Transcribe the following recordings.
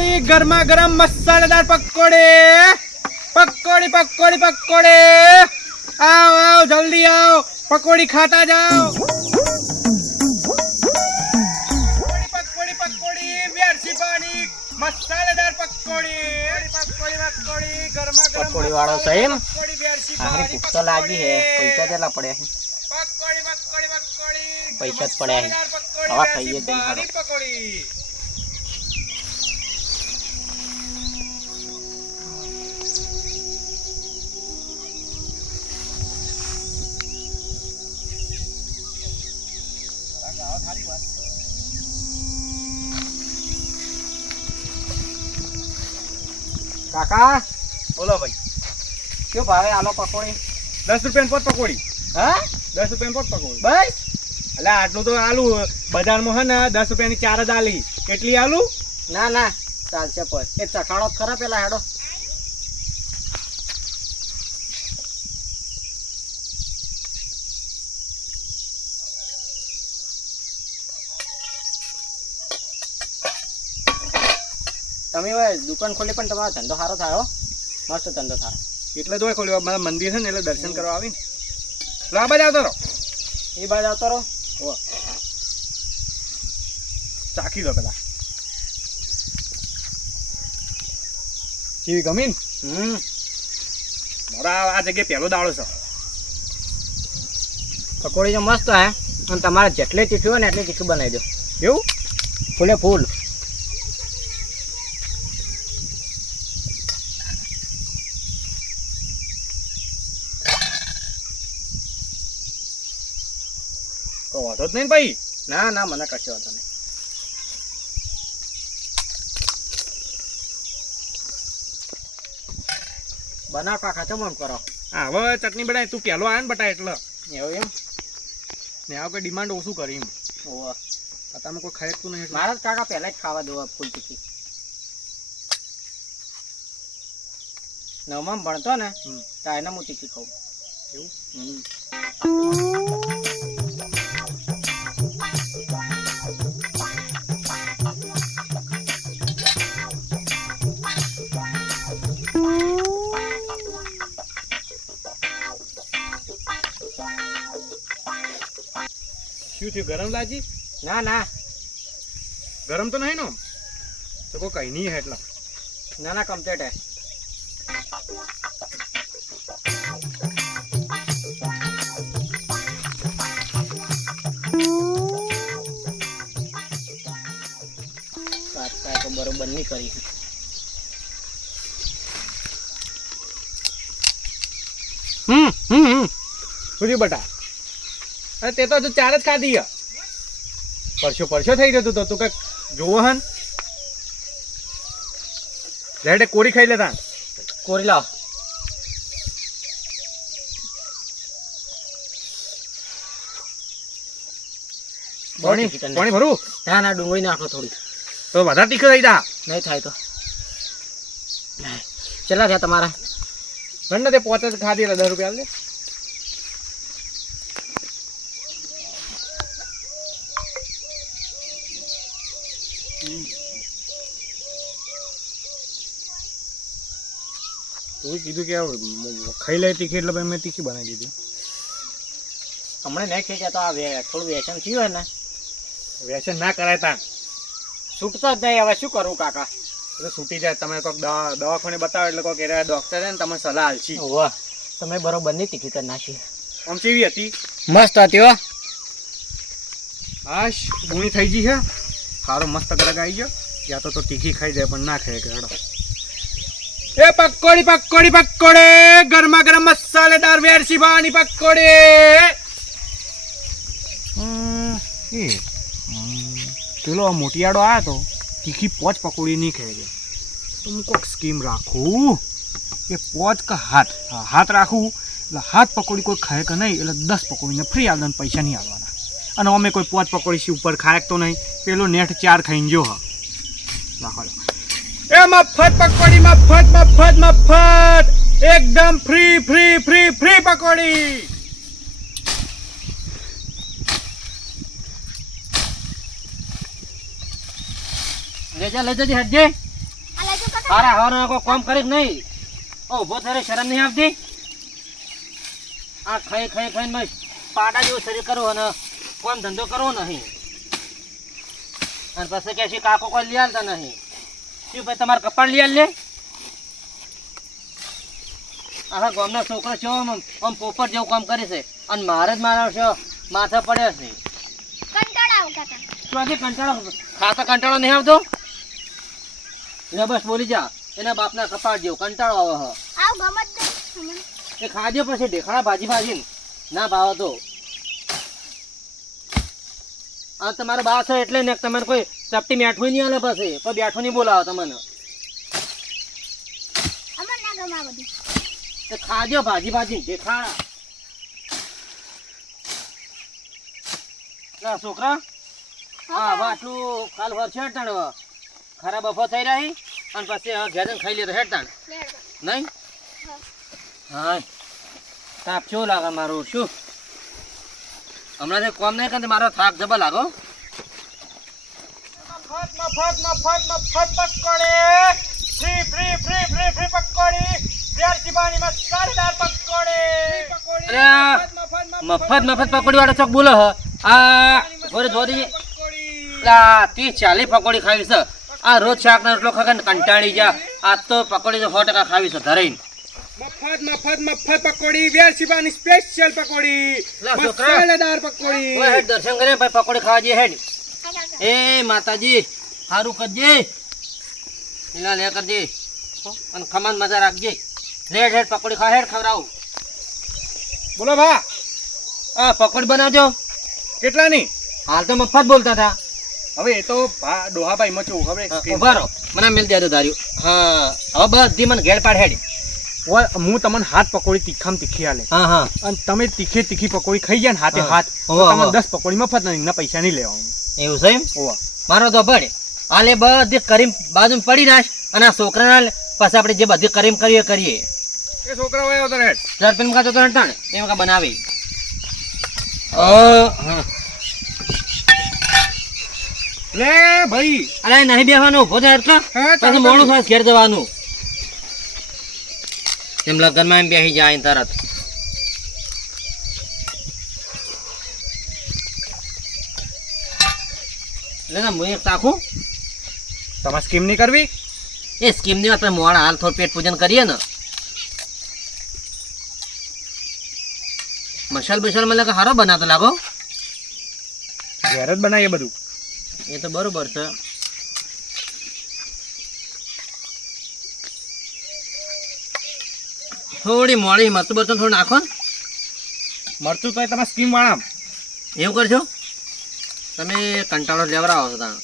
પકોડી ગરમા ગરમ મસાલેદાર પકોડી પકોડી પકોડી પકોડી આવ આવ જલ્દી આવ પકોડી ખાતા જાઓ પકોડી પકોડી વેરસી પાણી મસાલેદાર પકોડી પકોડી પકોડી ગરમા ગરમ પકોડી વાળો સાહેબ પકોડી વેરસી આખરી ભૂખ તો લાગી હે પૈસા કેટલા પડ્યા છે પકોડી પકોડી પકોડી પૈસા જ પડ્યા છે હવે ખાઈએ જઈને હાલો પકોડી કાકા બોલો ભાઈ શું ભાવે આલો પકોડી 10 રૂપિયા પોત પકોડી હા 10 રૂપિયા પોત પકોડી બસ એટલે આટલું તો આલુ બજારમાં હે ને 10 રૂપિયાની 4 જ આલી કેટલી આલુ ના ના ચાલશે પછી એ ચખાડો ખરા પેલા હેડો તમે હવે દુકાન ખોલી પણ તમારો ધંધો સારો થાય મસ્ત ધંધો થાય એટલે તો ખોલ્યો મારા મંદિર છે ને એટલે દર્શન કરવા આવીને લો આ બાજુ આવતો રહો એ બાજુ આવતો રહો ચાખી દો પેલા કેવી ગમીન મારા આ જગ્યાએ પહેલો દાડો છે પકોડી તો મસ્ત હે અને તમારે જેટલી તીખી હોય ને એટલી તીખી બનાવી દો એવું ફૂલે ફૂલ તો વાંધો જ નહીં ને ભાઈ ના ના મને કશો વાંધો નહીં બનાવ કાકા તો મમ કરો હા હવે ચટણી બનાવી તું પહેલો આવે ને બટા એટલે એવું એમ ને આ કોઈ ડિમાન્ડ ઓછું કરી એમ ઓવા તમે કોઈ ખાઈ શકતું નહીં એટલે મારા જ કાકા પહેલા જ ખાવા દો ફૂલ તીખી નવમાં ભણતો ને તો એને હું તીખી ખાઉં એવું શું થયું ગરમ લાગી ના ના ગરમ તો નહીં નો તો કોઈ કઈ નહીં હે એટલા ના ના કમ્પ્લીટ હે કાકા તો બરોબર નહીં કરી શું બટા અરે તે તો હજુ 4 જ ખાધી હે પરસો થઈ જતું તો તું કઈક જોવો હન રેડે કોરી ખાઈ લેતા કોરી લાવ પાણી ભરું ના ના ડુંગળી નાખો થોડી તો વધારે તીખું થઈ જા નહીં થાય તો કેટલા થયા તમારા ઘણ તે 5 જ ખાધી એટલે 10 રૂપિયા લે તું કીધું કે ખાઈ લે તીખી એટલે મેં તીખી બનાવી દીધી હમણાં નહીં ખાઈ ગયા તો આ થોડું વ્યસન થયું હોય ને વ્યસન ના કરાય તા છૂટતો જ નહીં હવે શું કરું કાકા એટલે છૂટી જાય તમે કોઈક દવાખાને બતાવો એટલે કોઈક એરા ડોક્ટર છે ને તમને સલાહ આલશી વાહ તમે બરોબર નહીં તીખી કરી નાખી આમ કેવી હતી મસ્ત હતી હો હાશ ગુણી થઈ ગઈ છે સારો મસ્ત ગરગ આવી ગયો યા તો તીખી ખાઈ જાય પણ ના ખાય કે હડો એ પકોડી પકોડી પકોડી ગરમા ગરમ મસાલેદાર વેરસી ભાની પકોડી પેલો મોટિયાડો આવ્યો તો તીખી પોચ પકોડી નહીં ખાઈ જાય તો હું કોઈક સ્કીમ રાખું એ પોચ કે હાથ રાખું એટલે હાથ પકોડી કોઈ ખાય કે નહીં એટલે 10 પકોડીને ફ્રી આલવાના પૈસા નહીં આલવાના અને અમે કોઈ 5 પકોડી ઉપર ખાય તો નહીં પેલો નેટ 4 ખાઈને જો હા રાખો એ મફત પકોડી મફત મફત મફત એકદમ ફ્રી ફ્રી ફ્રી ફ્રી પકોડી લેજા લેજા જી હટજે હારા હારા કોઈ કામ કરી કે નહીં ઊભો થઈને શરમ નહીં આવતી આ ખાઈ ખાઈને બસ પાડા જેવું શરીર કરવું અને કોમ ધંધો કરવો નહીં અને પછી કે છે કાકો કોઈ લઈ આવતા નહીં શું ભાઈ તમારે કપાળ લઈ આલ લે આખા ગામના છોકરો છો આમ પોપટ જેવું કામ કરે છે અને મારે જ મારો છો માથા પડ્યો છે શું કંટાળો ખાતા કંટાળો નહીં આવતો એટલે બસ બોલી જા એના બાપના કપાળ જેવું કંટાળો આવે એ ખાજો પછી ઢેખડા ભાજી ના ભાવ તો આ તમારો બા છે એટલે ને તમારે કોઈ ચપટી મેઠું નહીં આલે પછી કોઈ બેઠું નહીં બોલાવો તમને એ ખાજો ભાજી ઢેખાડા ના છોકરા હા આટલું કાલ વર્ષે હેડતાણ ખરાબ બફો થઈ રહી અને પછી ઘેર ખાઈ લે તો હેડતાણ નહીં હા તાપ શું લાગે મારું શું હમણાં કોમ નહીં કરે મારો થાક જબર લાગો મફત પકોડી ફ્રી પકોડી વેરસીબાણીમાં શાનદાર પકોડી મફત પકોડી વાળો ચોક બોલો હ આ ઘરે જોડી લા 30-40 પકોડી ખાવી છે આ રોજ શાક ના રોટલો ખાને કંટાળી જા આ તો પકોડી તો 100% ખાવી છે ધરાઈને મફત પકોડી વેરસીબાની સ્પેશિયલ પકોડી મસાલેદાર પકોડી ઓય હેડ દર્શન કરે ભાઈ પકોડી ખાવા જઈએ હેડ એ માતાજી સારું કરજે એલા લે કરજે અને ખમાન મજા રાખજે હેડ પકોડી ખા હેડ ખવડાવું બોલો ભા આ પકોડી બનાવજો કેટલાની હાલ તો મફત બોલતા હતા હવે એ તો ભા ડોહાભાઈ મચું ખબર ઉભા રહો મને મેલ દે ધાર્યું હા હવે બધી મને ઘેર પાડ હેડ હું તમને હાથ પકોડી તીખી આલે હા અને તમે તીખી પકોડી ખાઈ ગયા ને હાથે હાથ તમને 10 પકોડી મફત ના પૈસા નહીં લેવાનું એવું છે એમ ઓવા મારો તો ભડ આલે બધી કરીમ બાજુ પડી નાખ અને આ છોકરાના પાસે આપણે જે બધી કરીમ કરીએ એ છોકરા હોય તો રેડ ચરપીન કા તો હટાણ એમ કા બનાવી લે ભાઈ અરે નહીં બેવાનું ઉભો થાય એટલે પછી મોડું થાય ઘેર જવાનું એમ લગ્નમાં એમ બેસી જાય તરત લે હું એક તાકું તમારે સ્કીમ નહીં કરવી એ સ્કીમ ની આપણે મોડા હાલ થોડું પેટ પૂજન કરીએ ને મસાલ બસાલ મને સારો બનાવતો લાગો ઘેર જ બનાવીએ બધું એ તો બરોબર છે થોડી મોડી મરચું બરચું થોડું નાખો ને મરચું તો તમે સ્કીમ વાળા એવું કરજો તમે કંટાળો લેવડાવો છો ત્યાં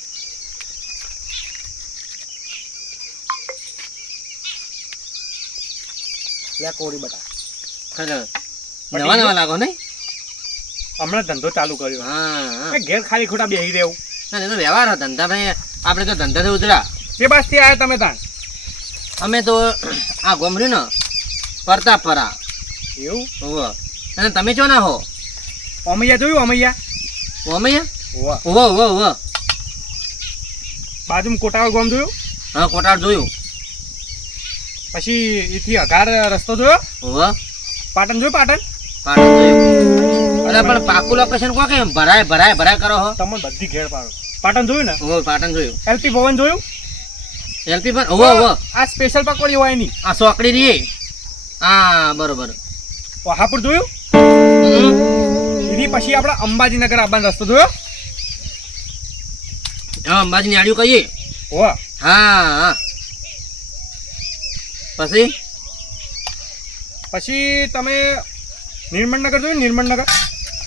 લે કોરી બટા ખરે નવા લાગો નહીં હમણાં ધંધો ચાલુ કર્યો હા ઘેર ખાલી ખોટા બેસી રહેવું એ તો વ્યવહાર હતા ધંધા ભાઈ આપણે તો ધંધાથી ઉતર્યા તે બાજથી આવ્યા તમે તાણ અમે તો આ ગોમરી ને પરતાપરા એવું ઓવા અને તમે ચો ના હો અમૈયા જોયું અમૈયા ઓમૈયા ઓવા ઓવા ઓવા ઓવા બાજુમાં કોટાળ ગામ જોયું હા કોટાળ જોયું પછી એથી અઘાર રસ્તો જોયો ઓવા પાટણ જોયું પાટણ પાટણ જોયું અરે પણ પાકું લોકેશન કો કે ભરાય કરો હો તમને બધી ઘેર પાડો પાટણ જોયું ને ઓવા પાટણ જોયું એલપી ભવન જોયું એલપી પર ઓવા ઓવા આ સ્પેશિયલ પકોડી હોય એની આ સોકડી રહી હા બરોબર વહાપુર જોયું એની પછી આપણે અંબાજીનગર આવવાનો રસ્તો જોયો હા અંબાજીની આડિયું કહીએ ઓવા હા પછી પછી તમે નિર્મળનગર જોયું નિર્મળનગર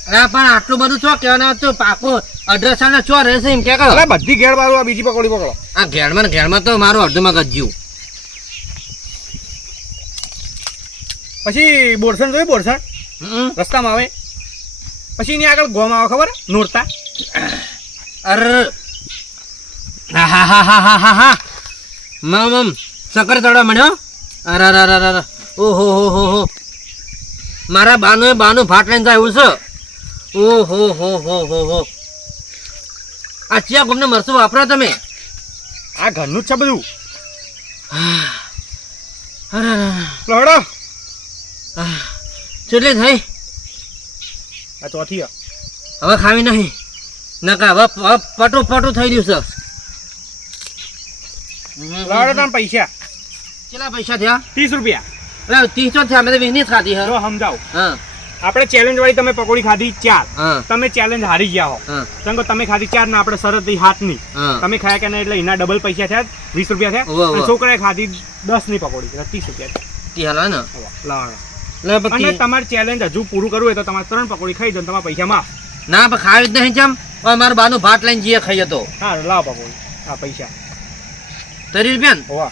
અરે પણ આટલું બધું છો કહેવાનું હતું પાકું અડ્રેસ ને ચો રહેશે એમ કે કરો અરે બધી ઘેર બાજુ આ બીજી પકોડી પકડો આ ઘેરમાં તો મારું અડધું મગજ જીવ પછી બોરસણ જોયું બોરસણ રસ્તામાં આવે પછી એની આગળ ગોમ આવે ખબર નોરતા અરે હા મમ સકર ચડવા મળ્યો અરે ઓહો હો મારા બાનું ફાટ લઈને જાય એવું છે ઓહો આ ચિયા ગમને મરચું વાપરો તમે આ ઘરનું જ છે બધું લહડો કેટલી થઈ આ ચોથી હવે ખાવી નહીં નકા હવે પટું પટું થઈ રહ્યું છે લહડો તમે પૈસા કેટલા પૈસા થયા 30 રૂપિયા એટલે 30 તો થયા મેં તો 20 ની જ ખાધી હે જો સમજાવ હા આપણે ચેલેન્જ વાળી તમે પકોડી ખાધી 4 હા તમે ચેલેન્જ હારી ગયા હો હા સંગો તમે ખાધી 4 ને આપણે શરત થઈ 7 ની હા તમે ખાયા કે નહીં એટલે એના ડબલ પૈસા થયા 20 રૂપિયા ઉવ્વ, થયા ઉવ્વ. અને છોકરાએ ખાધી 10 ની પકોડી એટલે 30 રૂપિયા તી હાલો ને લાવડો લે અને પછી તમારે ચેલેન્જ હજુ પૂરું કરવું હોય તો તમારે 3 પકોડી ખાઈ દો ને તમારા પૈસા માફ ના પણ ખાવી જ નહીં ચમ હવે મારો બાનું ભાત લઈને જઈએ ખાઈએ તો હા લાવ પકોડી હા પૈસા 30 રૂપિયા ને હોવા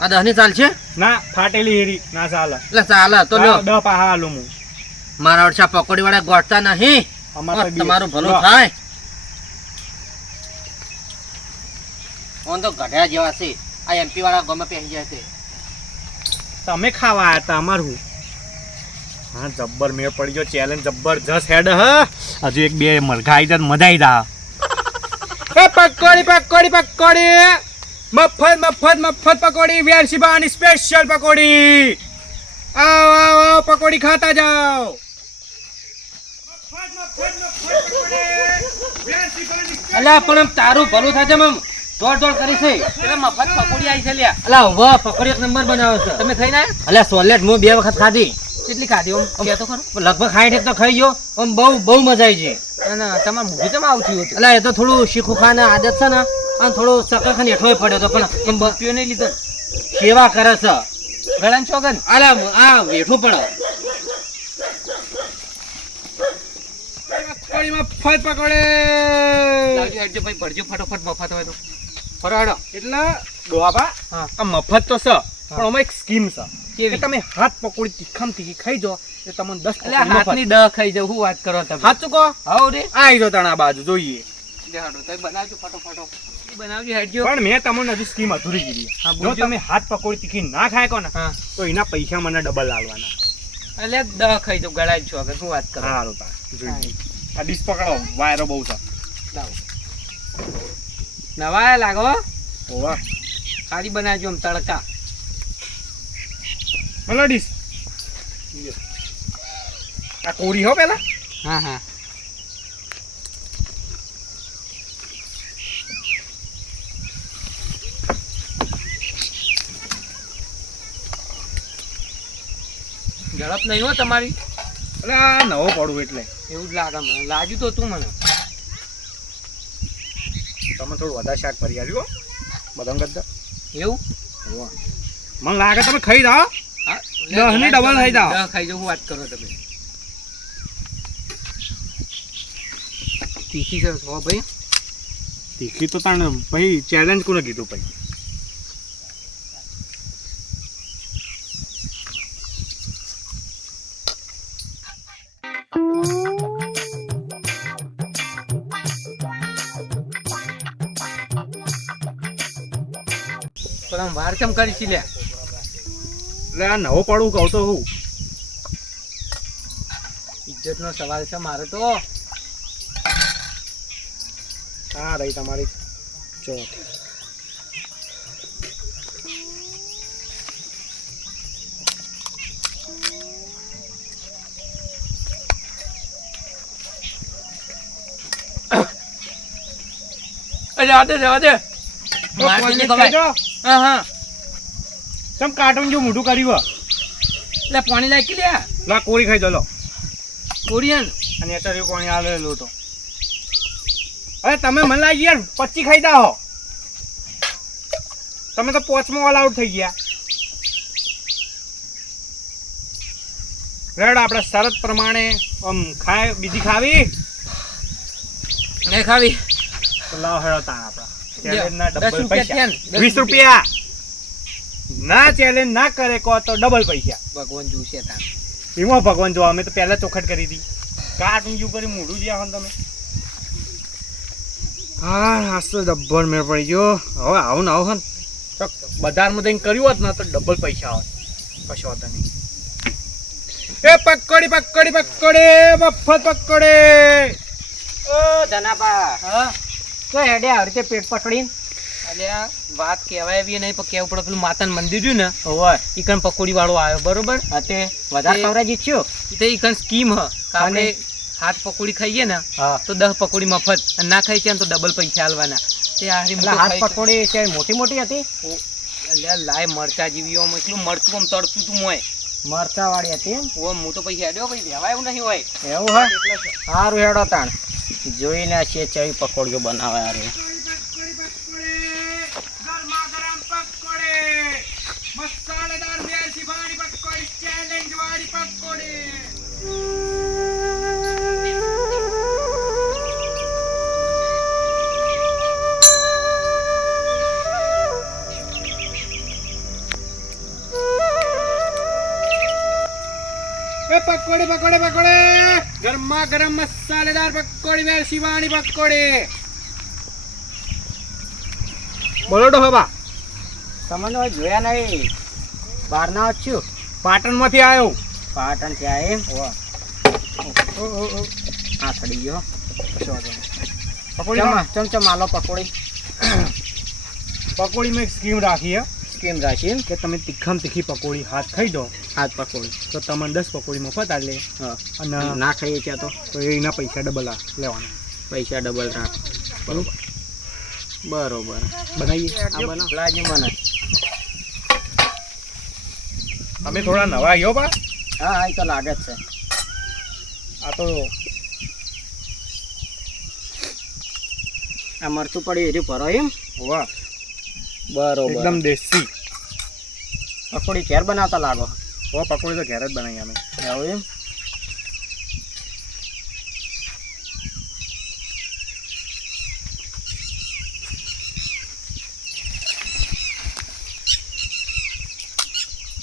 આ 10 ની ચાલશે ના ફાટેલી હેરી ના ચાલે એટલે ચાલે તો લો 10 પાહા આલું હું મારા વર્ષા પકોડી વાળા ગોઠતા નહીં અમારે તો તમારું ભલું લો. થાય ઓન તો ગઢ્યા જેવા છે આ એમપી વાળા ગમે પહેરી જાય છે તમે ખાવા આયા હતા અમારું હા જબ્બર મેળ પડી ગયો ચેલેન્જ જબરજસ્ત હેડ હ હજુ એક બે મરઘા આવી જાય મજા આવી જા એ પકોડી પકોડી પકોડી મફત મફત મફત પકોડી વેરસીબાની સ્પેશિયલ પકોડી આવો આવો આવો, પકોડી ખાતા જાઓ અલ્યા પણ આમ તારું ભલું થાય છે આમ દોડ દોડ કરી છે એટલે મફત પકોડી આવી છે લ્યા અલ્યા વાહ પકોડી એક નંબર બનાવે છે તમે ખાઈ ના અલ્યા સોલેટ હું 2 વખત ખાધી કેટલી ખાધી આમ કે તો ખરો લગભગ 60 તો ખાઈ ગયો આમ બહુ મજા આવી છે અને તમાર મૂવી તો આવતી હતી અલ્યા એ તો થોડું શીખું ખાને આદત છે ને અને થોડું સકર ખાને હેઠો પડ્યો તો પણ એમ બપ્યો નહીં લીધો સેવા કરે છે ગળાન ચોગન અલ્યા આ વેઠું પડે પકોડી મફત પકોડે લાવજો હેડજો ભાઈ ભરજો ફટાફટ મફત હોય તો ફરાડો એટલે ડોહાબા હા. આ મફત તો છે પણ આમાં એક સ્કીમ છે કેવી? કે તમે હાથ પકોડી તીખામ તીખી ખાઈ જાઓ એ તમને 10 એટલે હાથની દ ખાઈ જાવ હું વાત કરો તમે સાચું કહો આવો રે આઈ જો તણા બાજુ જોઈએ દેખાડો તમે બનાવજો ફટોફટો બનાવજો હેડજો પણ મેં તમને હજી સ્કીમ અધૂરી કીધી હા, જો બોલજો. તમે હાથ પકોડી તીખી ના ખાય કો ને હા તો એના પૈસા મને ડબલ લાવવાના એટલે દ ખાઈ જાવ ગળાય છો આગળ શું વાત કરો સારું તા જોઈએ આ ડીશ પકડો વાયરો બહુ છે લાવો નવા લાગો ઓવા ખાલી બનાવજો આમ તડકા મલો ડીશ આ કોરી હો પેલા હા હા ઝડપ નહીં હો તમારી એટલે આ નવો પડું એટલે એવું જ લાગે મને લાગ્યું તો તું મને તમે થોડું વધારે શાક ભરી આવ્યું બદામ ગદ્દા એવું મને લાગે તમે ખાઈ જાઓ હા 10 ની double ખાઈ જાઓ. 10 ખાઈ જાઓ હું વાત કરો તમે તીખી છે હો ભાઈ તીખી તો તાણ ભાઈ ચેલેન્જ કોને કીધું ભાઈ પણ આમ વાર કેમ કરી છે લ્યા એટલે આ નવો પડું કહું તો હું ઇજ્જતનો સવાલ છે મારે તો આ રહી તમારી ચોટ જવા દે મારથી નહીં ખવાય. હા હા તમ કાર્ટૂન જો મોઢું કર્યું એટલે પાણી લાગી લ્યા લા કોરી ખાઈ દો લો કોરિયન અને એટર પાણી આલેલો તો અરે તમે મને લાગી યાર 25 ખાઈ દા હો તમે તો પોચમાં ઓલ આઉટ થઈ ગયા રેડ આપણે શરત પ્રમાણે આમ ખાય બીજી ખાવી નહીં ખાવી તો લાવ હેડો તાણ આપણા ચેલેન્જ ના 10 ડબલ રૂપિયા પૈસા થયા ને, 10 20 રૂપિયા ના ચેલેન્જ ના કરે કો તો ડબલ પૈસા ભગવાન જોશે તાર એમાં ભગવાન જો અમે તો પહેલા ચોખટ કરી હતી કાર્ટૂન યુ કરી મોઢું જ્યાં હો તમે હા આજ તો ડબ્બર મેળ પડી ગયો હવે આવું ને આવું હન તો બજારમાં જઈને કર્યું હોત ને તો ડબલ પૈસા આવે કશો વાંધો નહીં એ પકોડી પકોડી પકોડી મફત પકોડી ઓ ધનાબા હા તો હેડે આવી રીતે પેટ પકડીને અલ્યા વાત કહેવાય એવી નહીં પણ કેવું પડે પેલું માતાનું મંદિર રહ્યું ને ઓવે ઈકણ પકોડી વાળો આવ્યો બરોબર અતે વધારે ખવરાઈ જીત્યો તો ઈકણ સ્કીમ હ કે આપણે હાથ પકોડી ખાઈએ ને હા તો 10 પકોડી મફત અને ના ખાઈ છે ને તો ડબલ પૈસા આલવાના તે હારી એટલે હાથ પકોડી છે મોટી મોટી હતી અલ્યા લાય મરચા જેવી આમ એટલું મરચું આમ તડતું તું મોય મરચા વાળી હતી એમ? ઓ હું તો પૈસા હેડ્યો ભાઈ લેવાય એવું નહીં હોય એવું હે સારું હેડો તાણ જોઈને છે ચઈ પકોડીઓ બનાવે યાર ગરમા ગરમ પકોડી મસાલેદાર મેરસી વાળી પકોડી ચેલેન્જ વાળી પકોડી પકોડી પકોડી પકોડી ગરમા ગરમ મસાલેદાર પકોડી મેરસી વાળી પકોડી બોલો ડોહા તમને હવે જોયા નહીં બહાર ના છું પાટણમાંથી આવ્યો પાટણ ત્યાં એમ હા ચડી ગયો પકોડી ચમચમ આલો પકોડી પકોડીમાં એક સ્કીમ રાખી હે સ્કીમ રાખી એમ કે તમે તીખામ તીખી પકોડી હાથ ખાઈ દો હાથ પકોડી તો તમને 10 પકોડી મફત આલે હા અને ના ખાઈએ ત્યાં તો એના પૈસા ડબલ લેવાના પૈસા ડબલ રાખ બરોબર બરોબર બનાવીએ આ બનાવ લાજી મને અમે થોડા નવા આવ્યો બા હા હા એ તો લાગે જ છે આ તો આ મરચું પડ્યું એરી ભરો એમ વાહ બરોબર એકદમ દેશી પકોડી ઘેર બનાવતા લાગો ઓ પકોડી તો ઘેર જ બનાવી અમે એવું એમ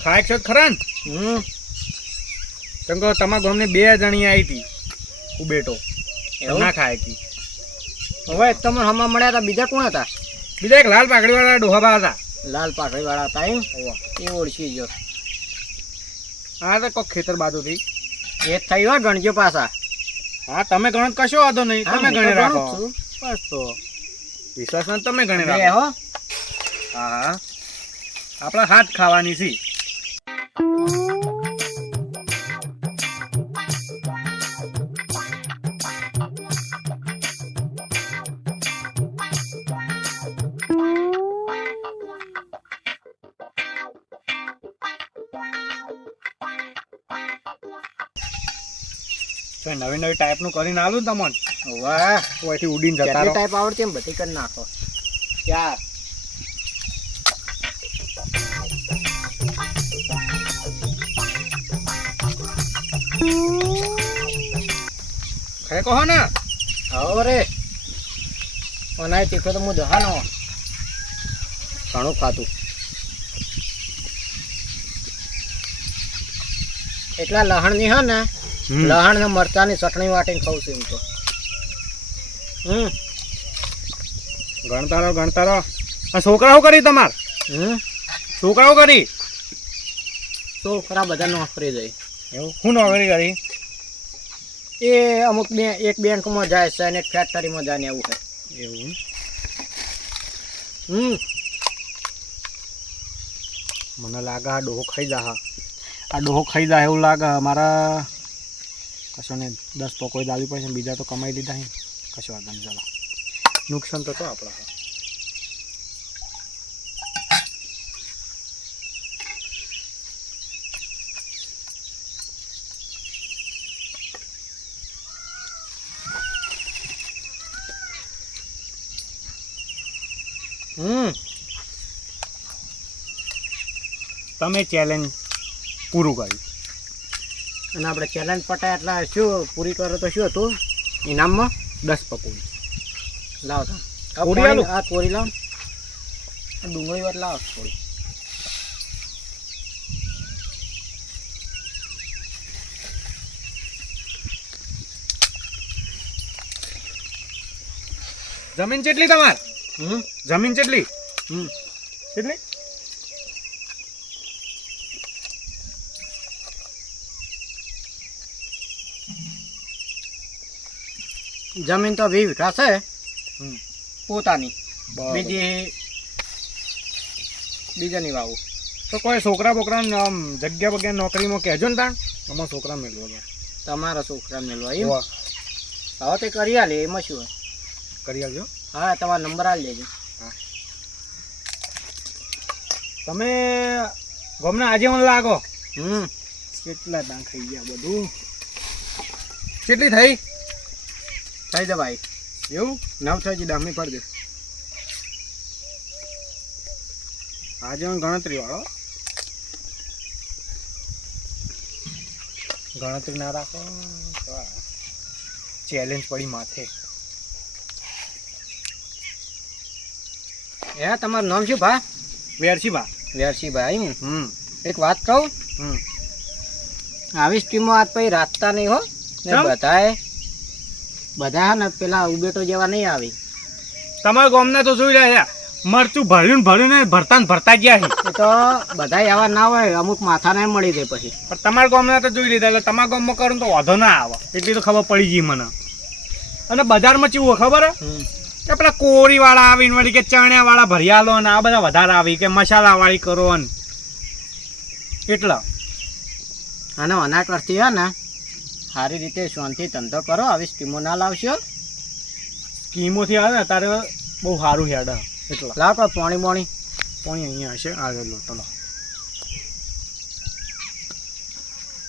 ખાય છે ખરા ને કેમ કે તમારા ગામને 2 જણી આવી હતી ઉબેટો એવું? ના ખાય હતી હવે તમે હમણાં મળ્યા હતા બીજા કોણ હતા બીજા એક લાલ પાઘડી વાળા ડોહાબા હતા લાલ પાઘડી વાળા હતા એમ એ ઓળખી ગયો હા તો કોક ખેતર બાજુથી એ થઈ હોય ગણજો પાછા હા તમે ગણત કશો વાંધો નહીં હા, તમે હું તો ગણી ગણું રાખો જ છું. બસ તો વિશ્વાસ નથી તમે ગણી બે રાખો હો હા હા આપણા હાથ ખાવાની છે નવી નવી ટાઈપનું કરીને આલું ને તમને વાહ ઓયથી ઉડીને જતા કેટલી રહો ટાઈપ આવડતી એમ બધી કરી નાખો ચાર ખાય કહો ને આવો રે ઓનાય તીખો તો હું દહાનો ઘણું ખાતું એટલા લહણની હે ને લહણ ને મરચાની ચટણી વાટીને ખાઉં છું એમ તો ગણતા રહો આ છોકરાઓ કરી તમાર છોકરાઓ કરી છોકરા બધા નોકરી જાય એવું શું નોકરી કરી એ અમુક એક બેંકમાં જાય છે અને એક ફેક્ટરીમાં જાય ને એવું છે એવું મને લાગે આ ડોહો ખાઈ જા આ ડોહો ખાઈ જા એવું લાગે મારા કશો ને 10 પકોડી દાવી પડશે ને બીજા તો કમાઈ લીધા હે કશો વાંધો નહીં ચાલો નુકસાન તો આપણા તમે ચેલેન્જ પૂરું કર્યું અને આપણે ચેલેન્જ પટાય એટલે શું પૂરી કરો તો શું હતું ઇનામમાં 10 પકોડી લાવ તો પૂરી આલું? આ પૂરી લાવ આ ડુંગળી વાત લાવ થોડી જમીન કેટલી તમાર જમીન કેટલી કેટલી જમીન તો 20 વીઘા છે પોતાની બરાબર. બીજી બીજા નહીં વાવું. તો કોઈ છોકરા બોકરાને આમ જગ્યા બગ્યા નોકરીમાં કહેજો ને તાણ અમારા છોકરા મેળવો તો તમારા છોકરા મેળવા એમ. વાહ, હવે તે કરી આલે એમાં શું હોય. કરી આવજો. હા તમારો નંબર આલી લેજો. તમે ગમને આજે મને લાગો કેટલા દાણ ખાઈ ગયા બધું. કેટલી થઈ થઈ દે ભાઈ. એવું 9 થઈ ગઈ, 10 પડ દે. આજે મને ગણતરી વાળો ગણતરી ના રાખો, ચેલેન્જ પડી માથે. એ તમારું નામ શું ભા? વેરસી બા. વેરસીભાઈ. હમ એક વાત કહું, હમ આવી સ્કીમો આજ પછી રાખતા નહીં હો ને. કેમ? બધા હે ને પેલા ઉબેટો જેવા નહીં આવી. તમારા ગામના તો જોઈ રહ્યા મરચું ભર્યું ને ભરતા ને ભરતા ગયા છે. એ તો બધા એવા ના હોય, અમુક માથા ને મળી જાય પછી. પણ તમારા ગામના તો જોઈ લીધા એટલે તમારા ગામમાં કરું તો વાંધો ના આવે એટલી તો ખબર પડી ગઈ મને. અને બજારમાં કેવું ખબર કે પેલા કોરી વાળા આવીને વળી કે ચણ્યા વાળા ભરિયાલો ને આ બધા વધારે આવી કે મસાલા વાળી કરો ને એટલે. અને આના કરતી હે ને સારી રીતે શાંતિ ધંધો કરો, આવી સ્કીમો ના લાવશો. સ્કીમોથી આવે ને તારે બહુ સારું હેડ એટલે. લાવ કોઈ પોણી બોણી. પાણી અહીંયા હશે આવેલો ચલો.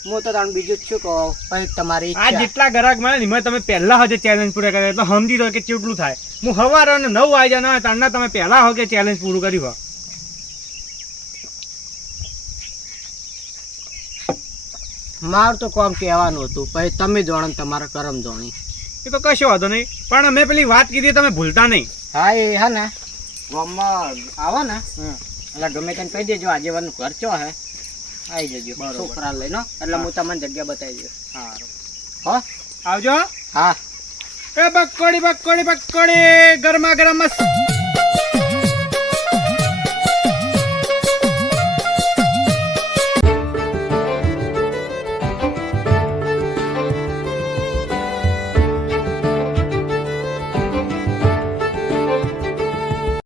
હું તો તાણ બીજું જ શું કહું, પછી તમારી આ ઈચ્છા. જેટલા ગ્રાહક મળે ને એમાં તમે પહેલા હજે ચેલેન્જ પૂરા કર્યા એટલે સમજી દો કે કેટલું થાય. હું સવારે ને 9 વાગ્યા ના તારના તમે પહેલા હો કે ચેલેન્જ પૂરું કર્યું હોય. મારું તો કામ કહેવાનું હતું, પછી તમે જાણો ને તમારા કરમ જાણી. એ તો કશો વાંધો નહીં, પણ અમે પેલી વાત કીધી તમે ભૂલતા નહીં. હા એ હે ને ગામમાં આવો ને એટલે ગમે તેને કહી દેજો આજે વાનું ઘર ચો હે આવી જજો બરોબર. છોકરા લઈને હો. એટલે હું તમને જગ્યા બતાવી દઉં. સારું હો આવજો. હા. એ બકોડી બકોડી બકોડી ગરમા ગરમ મસ્ત